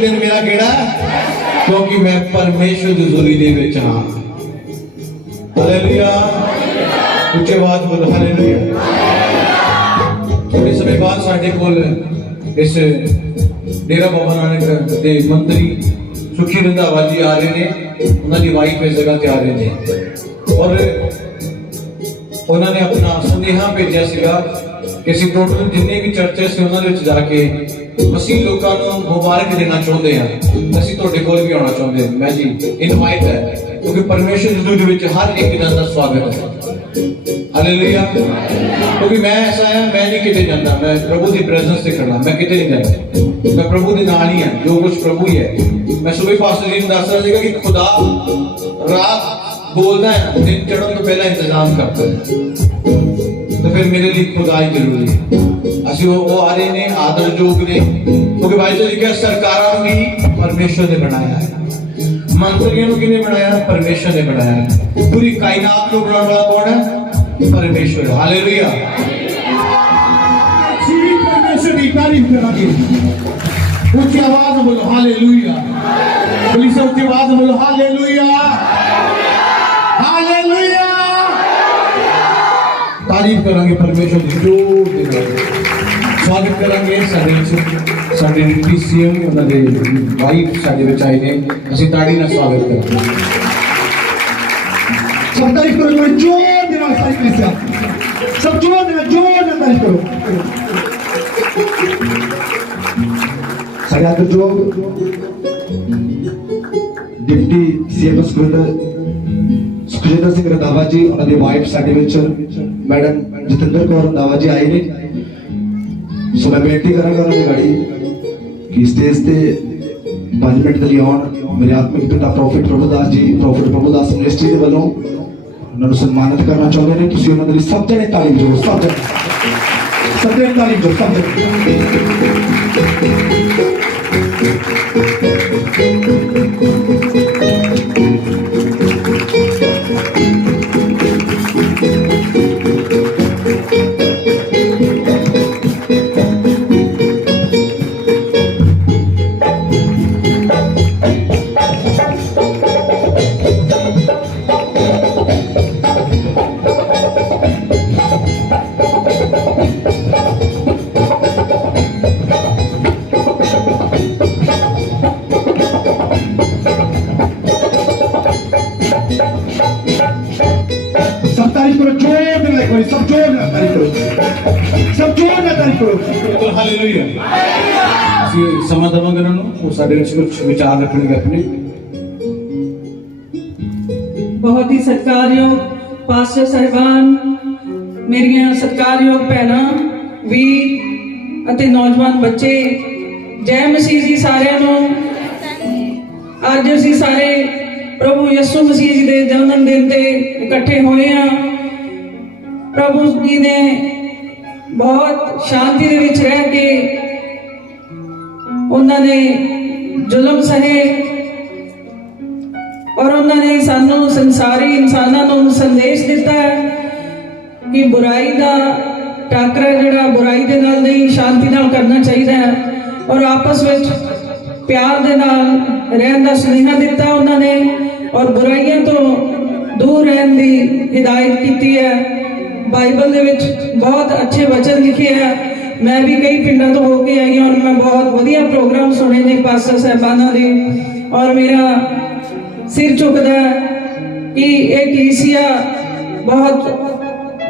दिन मेरा केड़ा क्योंकि मैं परमेश्वर की हजूरी दे विच हां हालेलुया ऊंची आवाज बोलो हालेलुया। थोड़े समय बाद साडे कोल इस डेरा बाबा नानक दे मंत्री सुखी रंधावा जी आ रहे ने उन्हां दी वाइफ इस जगह ते आ रहे ने और उन्होंने अपना सुनेहा भेजा सीगा कि ਅਸੀਂ टोटल जिन्ने भी चर्चे से उन्होंने विच जाके मसीह लोगों को मुबारक देना चाहते हैं ਅਸੀਂ ਤੁਹਾਡੇ ਕੋਲ भी आना चाहते हैं मैं जी इनवाइट है क्योंकि परमेश्वर की हजूरी विच हर एक जन का स्वागत है हालेलुया क्योंकि मैं ऐसा है मैं नहीं किते जाता मैं प्रभु की प्रेजेंस से खड़ा मैं किते नहीं जाता मैं प्रभु के नाल ही हां जो कुछ प्रभु ही है मैं सुबह पास्टर जी ने दस रहा था कि खुदा रात बोलता है दिन चढ़ने तो पहला इंतजाम करता है तो फिर मेरे लिए खुदा ही जरूरी है असि वो आ रहे ने आदर जोग ने क्योंकि भाई जी क्या सरकारां भी परमेश्वर ने बनाया है मंत्रियों को किसने बनाया परमेश्वर ने बनाया है पूरी कायनात को बनाने वाला कौन है परमेश्वर हालेलुया परमेश्वर की तारीफ करेंगे ऊंची आवाज में बोलो हालेलुया पुलिस ऊंची आवाज में बोलो हालेलुया हालेलुया तारीफ करेंगे परमेश्वर की जो स्वागत करेंगे साडे डिप्टी सीएम उन्होंने वाइफ साडे विच आए ने ਅਸੀਂ ਤਾੜੀ ਨਾਲ स्वागत करेंगे सब तारीफ करो जोर जोर देना सारी कलीसिया सब जोर देना तारीफ करो सगळ्यात जो डिप्टी सीएम सुखजिंदर सिंह रंधावा जी उन्होंने वाइफ साडे विच मैडम जतिंदर कौर रंधावा जी आए ने सो मैं बेनती करांगा उन्होंने गाड़ी कि स्टेज ते 5 मिनट के लिए आउण मेरे आत्मिक पिता प्रॉफिट प्रभुदास मिनिस्ट्री के वालों उन्होंने सम्मानित करना चाहते हैं तुसीं उन्होंने सब जने ताली बजाओ सब जने ताली बजाओ सब सब जोर ना तारीफ करो सब जोर ना तारीफ करो हालेलुया जी समा देवांगे ना वो साडे विच कुछ विचार रखणगे अपने बहुत ही सत्कारयोग पास्टर साहिबान मेरियां सत्कारयोग भैणां वीर ਅਤੇ नौजवान बच्चे जय मसीह जी सारिਆਂ ਨੂੰ ਅੱਜ ਅਸੀਂ ਸਾਰੇ प्रभु ਯਿਸੂ मसीह जी ਦੇ ਜਨਮ ਦਿਨ ਤੇ ਇਕੱਠੇ ਹੋਏ ਹਾਂ प्रभु जी ने बहुत शांति दे विच रह के उन्होंने जुल्म सहे और उन्होंने सानू संसारी इंसानों को संदेश दिता है कि बुराई का टाकरा जिहड़ा बुराई दे नाल नहीं शांति नाल करना चाहिए और आपस में प्यार दे नाल रहन दा सुनेहा दिता उन्होंने और बुराइयों तो दूर रहन दी हिदायत की है बाइबल दे विच बहुत अच्छे वचन लिखे हैं मैं भी कई पिंडों तो होके आई हूँ और मैं बहुत वधिया प्रोग्राम सुने ने पास्टर साहबाना दे और मेरा सिर झुकदा है कि ये कलीसिया बहुत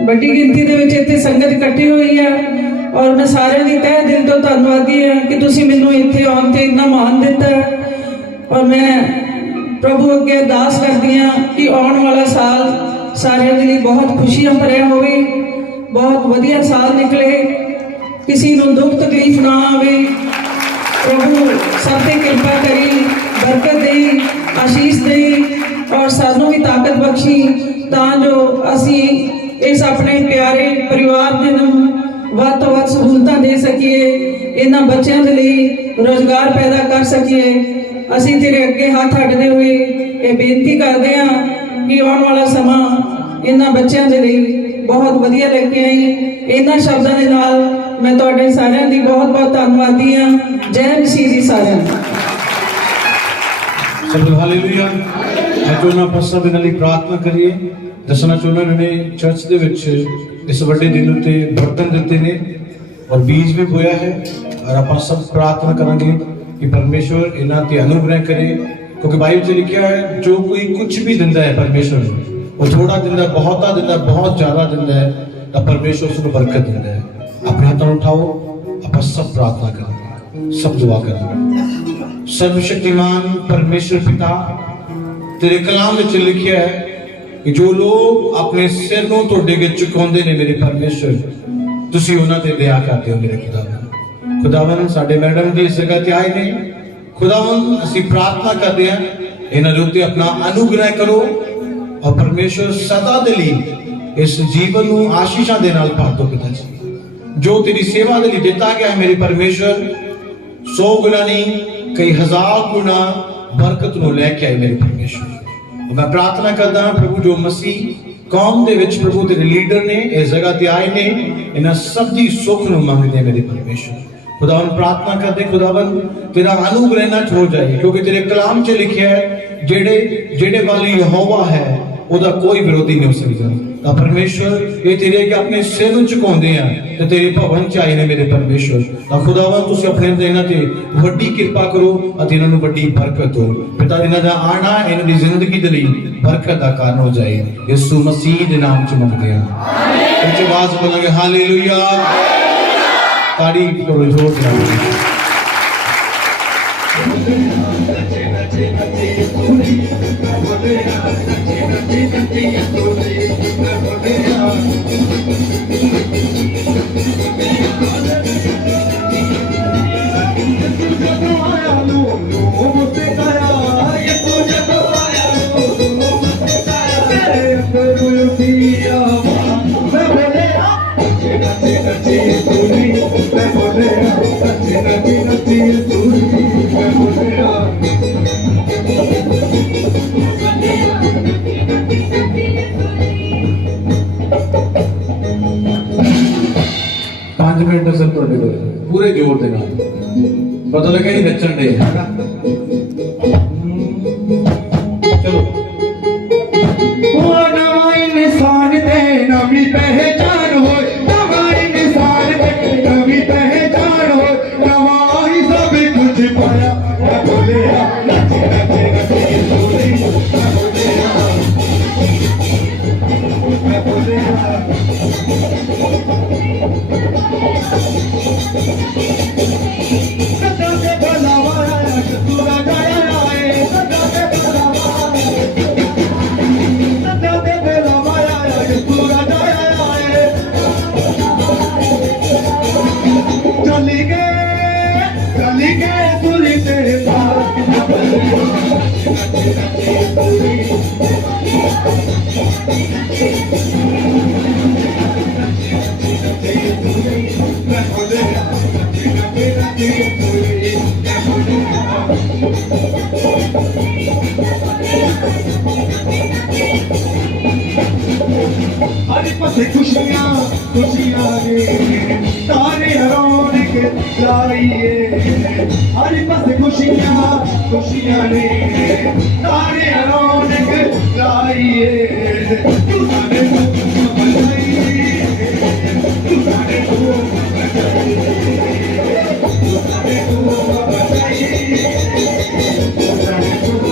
बड़ी गिनती दे विच इत्थे संगत इकट्ठी हुई है और मैं सारे दी तह दिल तो धन्नवादी हाँ कि तुसीं मैनूं इत्थे आउण ते इन्ना मान दिता है और मैं प्रभु अगे अरदास करदी हाँ कि आउण वाला साल सारे के लिए बहुत खुशियां भरिया होवे बहुत वधिया साल निकले किसी को दुख तकलीफ ना आवे प्रभु सब ते कृपा करी बरकत दे आशीष दे और सानू भी ताकत बख्शी तां जो असी इस अपने प्यारे परिवार दे नूं वध तो वध सहूलतां दे सकीए इन्हां बच्चों के लिए रोजगार पैदा कर सकीए असी तेरे अगे हाथ अड्डदे हुए ये बेनती करते हैं कि आने वाला समा इन्हां बच्चों के लिए बहुत वधिया लेके आई इन्हां शब्दों के नाल मैं तुहाडे सारिआं दी बहुत बहुत धन्नवादी हाँ जय मसीह जी सारिआं नूं सब हालेलुया मैं चाहुंदा पर सब इन्हां लई प्रार्थना करिए दसना चाहुंदा ने चर्च दे विच इस वड्डे दिन उत्ते बर्तन दिते ने और बीज भी बोया है और आपां सब प्रार्थना करांगे कि परमेश्वर इन्हां ते अनुग्रह करे क्योंकि बाइबल में लिखा है जो कोई कुछ भी दिंदा है परमेश्वर वो थोड़ा दिंदा बहुता दिंदा बहुत ज्यादा दिंदा है तो परमेश्वर उसको बरकत दिंदा है अपने हाथों उठाओ आप सब प्रार्थना करेंगे सब दुआ करेंगे सर्वशक्तिमान परमेश्वर पिता तेरे कलाम में लिखा है कि जो लोग अपने सिर नूं तुहाडे अगे झुकाउंदे ने मेरे परमेश्वर तुसीं उन्हां ते दया करदे हो मेरे खुदावन साडे मैडम जी इस जगह ते आए ने खुदावन असी प्रार्थना करते हैं इन्हां दे उत्ते अपना अनुग्रह करो और परमेश्वर सदा दे लई इस जीवन नूं आशीषां दे नाल भर दो पिता जी जो तेरी सेवा दे लई दिता गया है मेरे परमेश्वर 100 गुना नहीं कई हजार गुना बरकत नूं लेके आए मेरे परमेश्वर मैं प्रार्थना करदा हां प्रभु जो मसीह कौम दे विच प्रभु तेरे लीडर ने इस जगह ते आए ने इन्हां सब दी सुख नूं मंगदे मेरे परमेश्वर खुदावन प्रार्थना करते खुदावन तेरा अनुग्रह ना हो जाए क्योंकि तेरे कलाम च लिखे है जेड़े जेड़े वाली यहोवा है ਉਹਦਾ ਕੋਈ ਵਿਰੋਧੀ ਨਹੀਂ ਹੋ ਸਕਦਾ। ਤਾਂ ਪਰਮੇਸ਼ਵਰ ਇਹ ਤੇਰੇ ਕਿ ਆਪਣੇ ਸਿਰ ਨੂੰ ਝੁਕਾਉਂਦੇ ਆ ਤੇ ਤੇਰੇ ਭਵਨ ਚ ਆਏ ਨੇ ਮੇਰੇ ਪਰਮੇਸ਼ਵਰ। ਤਾਂ ਖੁਦਾਵੰਦ ਤੁਸੀਂ ਆਪਣੇ ਇਹਨਾਂ ਤੇ ਵੱਡੀ ਕਿਰਪਾ ਕਰੋ ਅਤੇ ਇਹਨਾਂ ਨੂੰ ਵੱਡੀ ਬਰਕਤ ਦਿਓ। ਪਿਤਾ ਇਹਨਾਂ ਦਾ ਆਣਾ ਇਹਨਾਂ ਦੀ ਜ਼ਿੰਦਗੀ ਦੇ ਲਈ ਬਰਕਤ ਦਾ ਕਾਰਨ ਹੋ ਜਾਏ। ਯਿਸੂ ਮਸੀਹ ਦੇ ਨਾਮ ਚ ਮੰਗਦੇ ਹਾਂ ਆਮੀਨ। ਉੱਚੀ ਆਵਾਜ਼ ਬੋਲਾਂਗੇ ਹਾਲੇਲੂਇਆ। ਤਾਰੀਫ ਕਰੋ ਜ਼ੋਰ ਨਾਲ। पूरे जोर दे नाल पता लगा ही नचन दे चलो। नवा इंसान दे नवी पहचान हो, नवा इंसान दे नवी पहचान हो, नवा ही सब कुछ पाया। मैं बोले नचे नचे नचे बोले मैं बोले सदा के भलावा पूरा गाया है, सदा के भलावा सदा के भलावा पूरा गाया है। चली गए पूरी तेरे पास हरी पसे खुशियाँ खुशियाँ रे तारे हरोन के लाइए। हरी पसे खुशियाँ खुशियाँ रे तारे हरोन के लाइए। तू तारे को बजाइए, तू तारे को बजाइए, तू तारे को बजाइए, तू तारे को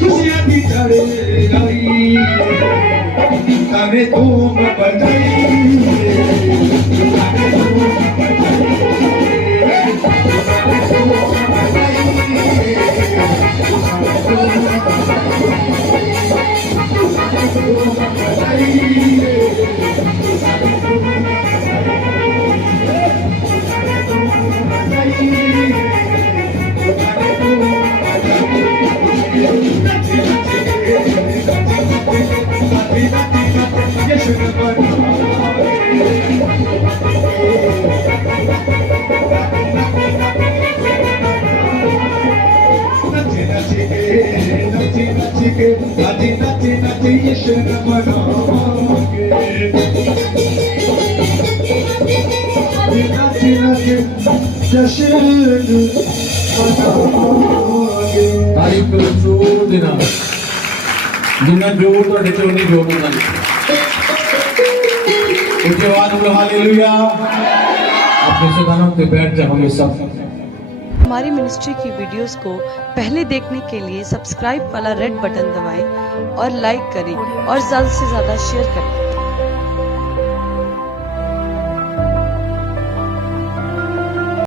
खुशियाँ की चढ़े ताने तुम तारीफ करो जोर दे नाल। जिन्ना जोर तुहाडे च उन्नी जोर होना। उच्च आवाज बोलो हालेलुया। अपने स्थानों पे बैठ जाओगे सब। हमारी मिनिस्ट्री की वीडियोस को पहले देखने के लिए सब्सक्राइब वाला रेड बटन दबाएं और लाइक करें और ज़्यादा से ज़्यादा शेयर करें।